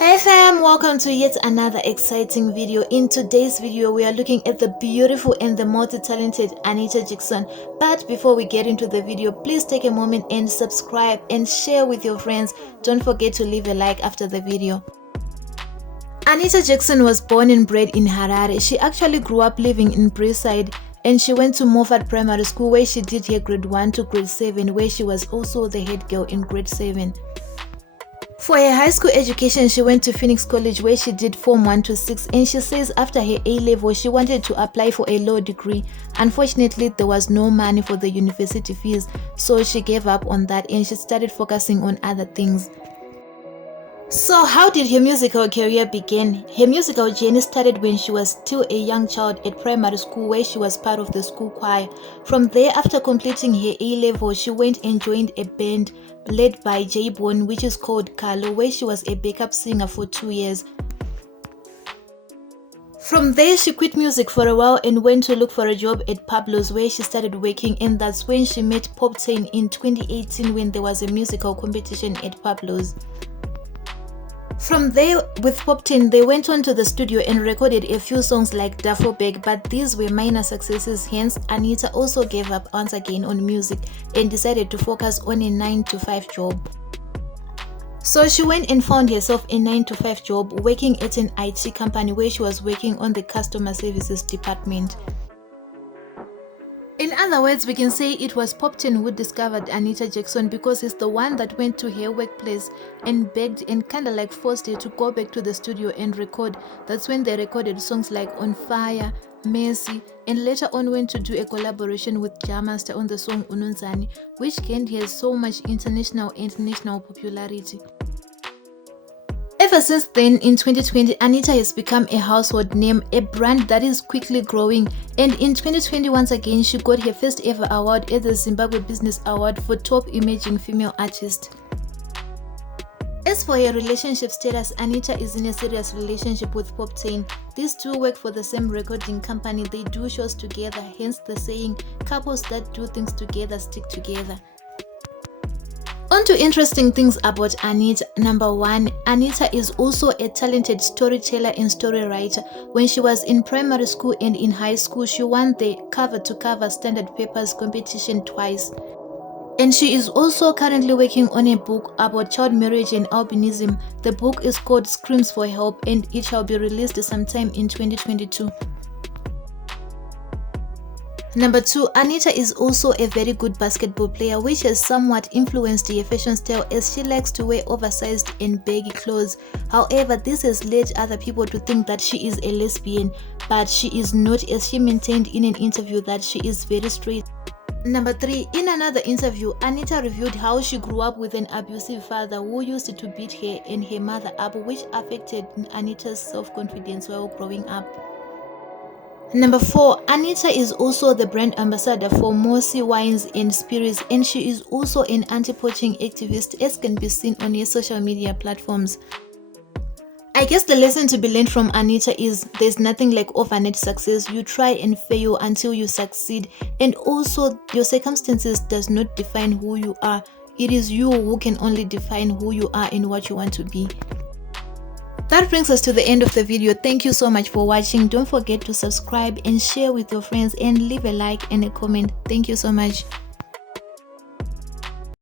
Hey fam, welcome to yet another exciting video. In today's video, we are looking at the beautiful and the multi-talented Anita Jaxson. But before we get into the video, please take a moment and subscribe and share with your friends. Don't forget to leave a like after the video. Anita Jaxson was born and bred in Harare. She actually grew up living in Braeside, and she went to Moffat Primary School where she did her grade 1 to grade 7, where she was also the head girl in grade 7. For her high school education, she went to Phoenix College where she did Form 1 to 6, and she says after her A-level she wanted to apply for a law degree. Unfortunately, there was no money for the university fees, so she gave up on that and she started focusing on other things. So how did her musical career begin? Her musical journey started when she was still a young child at primary school where she was part of the school choir. From there, after completing her A-level, she went and joined a band led by J-Bone, which is called Carlo, where she was a backup singer for 2 years. From there, she quit music for a while and went to look for a job at Pablo's where she started working, and that's when she met Poptain in 2018 when there was a musical competition at Pablo's. From there, with Poptain, they went on to the studio and recorded a few songs like Dafobeg, but these were minor successes. Hence, Anita also gave up once again on music and decided to focus on a 9-to-5 job. So she went and found herself a 9-to-5 job working at an IT company where she was working on the customer services department. In other words, we can say it was Poptain who discovered Anita Jaxson because he's the one that went to her workplace and begged and kinda like forced her to go back to the studio and record. That's when they recorded songs like On Fire, Mercy, and later on went to do a collaboration with Jamaster on the song Ununzani, which gained her so much international and national popularity. Ever since then, in 2020, Anita has become a household name, a brand that is quickly growing, and in 2020 once again she got her first ever award at the Zimbabwe Business Award for Top Emerging Female Artist. As for her relationship status, Anita is in a serious relationship with Poptain. These two work for the same recording company, they do shows together, hence the saying, couples that do things together stick together. On to interesting things about Anita. Number 1, Anita is also a talented storyteller and story writer. When she was in primary school and in high school, she won the cover-to-cover standard papers competition twice. And she is also currently working on a book about child marriage and albinism. The book is called Screams for Help and it shall be released sometime in 2022. Number 2, Anita is also a very good basketball player, which has somewhat influenced her fashion style as she likes to wear oversized and baggy clothes. However, this has led other people to think that she is a lesbian, but she is not, as she maintained in an interview that she is very straight. Number 3, in another interview, Anita revealed how she grew up with an abusive father who used to beat her and her mother up, which affected Anita's self-confidence while growing up. Number 4, Anita is also the brand ambassador for Mosi Wines and Spirits, and she is also an anti-poaching activist as can be seen on her social media platforms. I guess the lesson to be learned from Anita is there's nothing like overnight success. You try and fail until you succeed, and also your circumstances does not define who you are. It is you who can only define who you are and what you want to be. That brings us to the end of the video. Thank you so much for watching. Don't forget to subscribe and share with your friends and leave a like and a comment. Thank you so much.